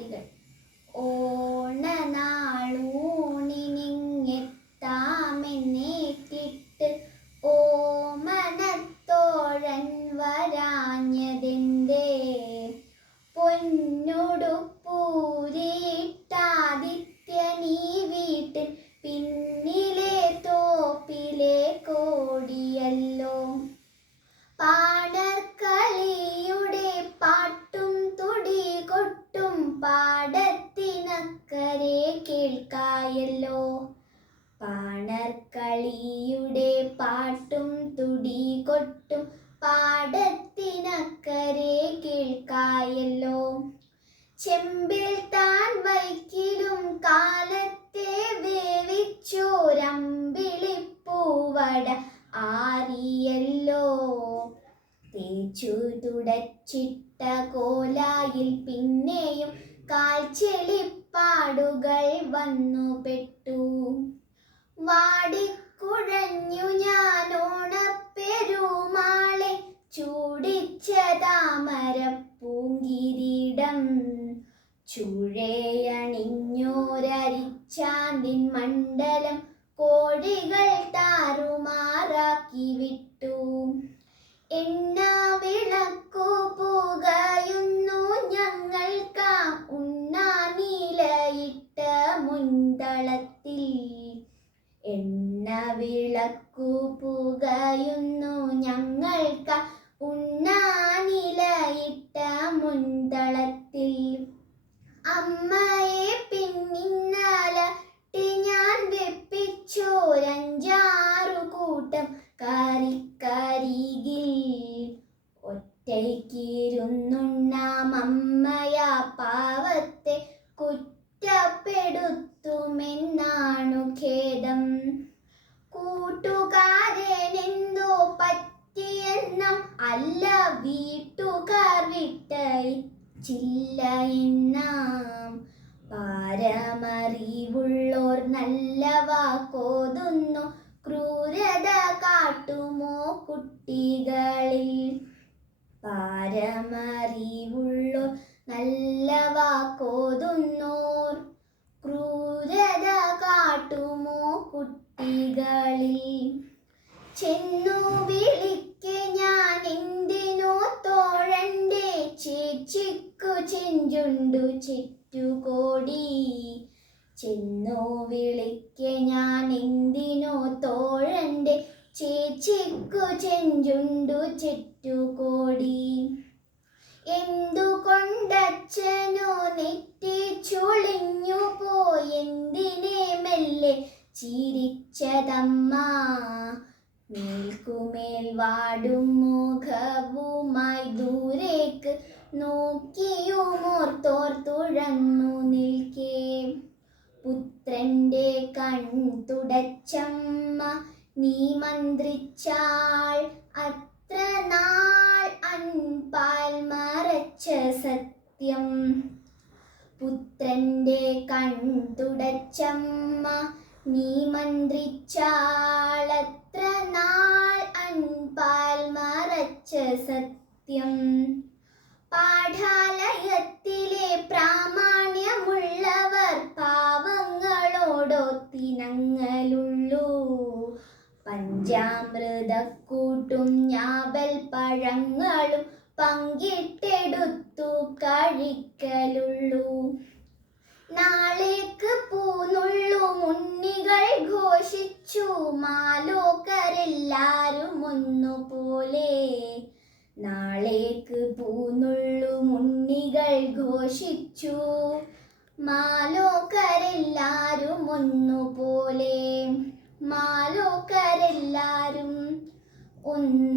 പാട്ടുകൾ. ഓണനാളൂണിനിങ്ങെത്താമെന്നേറ്റിട്ട് ഓമനത്തോഴൻ വരാഞ്ഞതെന്തേ? പൊന്നുടുപ്പൂരിട്ടാദിത്യനീ വീട്ടിൽ പിന്നിലെ തോപ്പിലെ കോടിയല്ലോ. പാടർക്കളിയുടെ പാട്ടും തുടി കൊട്ടും പാടത്തിനക്കരെ കേൾക്കായല്ലോ. പാണർക്കളിയുടെ പാട്ടും തുടി കൊട്ടും പാടത്തിനക്കരെ കേൾക്കായല്ലോ. ചെമ്പിൽ താൻ വൈക്കിലും കാലത്തെ വേവിച്ചോരമ്പിളിപ്പൂവട ആറിയല്ലോ. തേച്ചു തുടച്ചിട്ട കോലായിൽ പിന്നെയും കാൽച്ചെളിപ്പാടുകൾ വന്നു പെട്ടു. വാടിക്കുഴഞ്ഞു ഞാനോണപ്പെരുമാളെ ചൂടിച്ച താമരപ്പൂങ്കിരീടം. ചൂഴയണിഞ്ഞോരരിച്ചാന്തിൻ മണ്ഡലം കോഴികൾ താറുമാറാക്കി വിട്ടു. എണ്ണവിളക്കു പുകയുന്നു ഞങ്ങൾക്കാ ഉണ്ണാനിലയിട്ട മുൻതളത്തിൽ. എണ്ണവിളക്കു പുകയുന്നു ഞങ്ങൾക്കാ ഉണ്ണാനിലയിട്ട മുൻതളത്തിൽ. അമ്മയെ പിന്നിന്നലട്ടി ഞാൻ വെപ്പിച്ചോരഞ്ചാറു കൂട്ടം കറിക്കരികിൽ. ഒറ്റയ്ക്കിരുന്നുണ്ണാം അമ്മയാ പാവത്തെ കുറ്റപ്പെടുത്തുമെന്നാണു ഖേദം. കൂട്ടുകാരനെന്തോ പറ്റിയെന്നം അല്ല വീട്ടുകാർ വിട്ടയച്ചില്ല എന്നാം. പാരമറിവുള്ളോർ നല്ല വാക്കോതുന്നു ക്രൂരത കാട്ടുമോ കുട്ടികളിൽ. പാരമറിവുള്ളോർ നല്ല വാക്കോതുന്നോർ ക്രൂരത കാട്ടുമോ കുട്ടികളിൽ. ചെന്നു വിളിക്കെ ഞാൻ എന്തിനോ തോഴന്റെ ചേച്ചിക്കു ചെഞ്ചുണ്ടു ചെറ്റുകോടി. ചെന്നു വിളിക്കെ ഞാൻ എന്തിനോ തോഴന്റെ ചേച്ചിക്കു ചെഞ്ചുണ്ടു ചെറ്റുകോടി. എന്തുകൊണ്ടച്ഛനോ നെറ്റി ചുളിഞ്ഞു പോയെന്തിനെ മെല്ലെ ചിരിച്ചതമ്മ. മേൽക്കുമേൽ വാടും മുഖവുമായി ദൂരേക്ക് നോക്കിയുമോർത്തോർത്തുഴന്നു നിൽക്കേ. പുത്രന്റെ കൺതുടച്ചമ്മ നീ മന്ത്രിച്ചാൾ അത്ര നാൾ അൻപാൽ മറച്ച സത്യം. പുത്രന്റെ കൺതുടച്ചമ്മ നീ മന്ത്രിച്ചാൾ അത്ര നാൾ അൻപാൽ മറച്ച സത്യം. പാഠാലയത്തിലെ പ്രാമാണ്യമുള്ളവർ പാവങ്ങളോടൊത്തിനങ്ങലുള്ളൂ. പഞ്ചാമൃതക്കൂട്ടും ഞാവൽ പഴങ്ങളും പങ്കിട്ടെടുത്തു കഴിക്കലുള്ളൂ. നാളേക്ക് പൂന്നുള്ളു മുന്നികൾ ഘോഷിച്ചു മാലോകരെല്ലാരും ഒന്നുപോലെ. നാളേക്ക് പൂന്നുള്ളു മുന്നികൾ ഘോഷിച്ചു മാലോകരെല്ലാരും ഒന്നുപോലെ. മാലോകരെല്ലാരും ഒന്ന്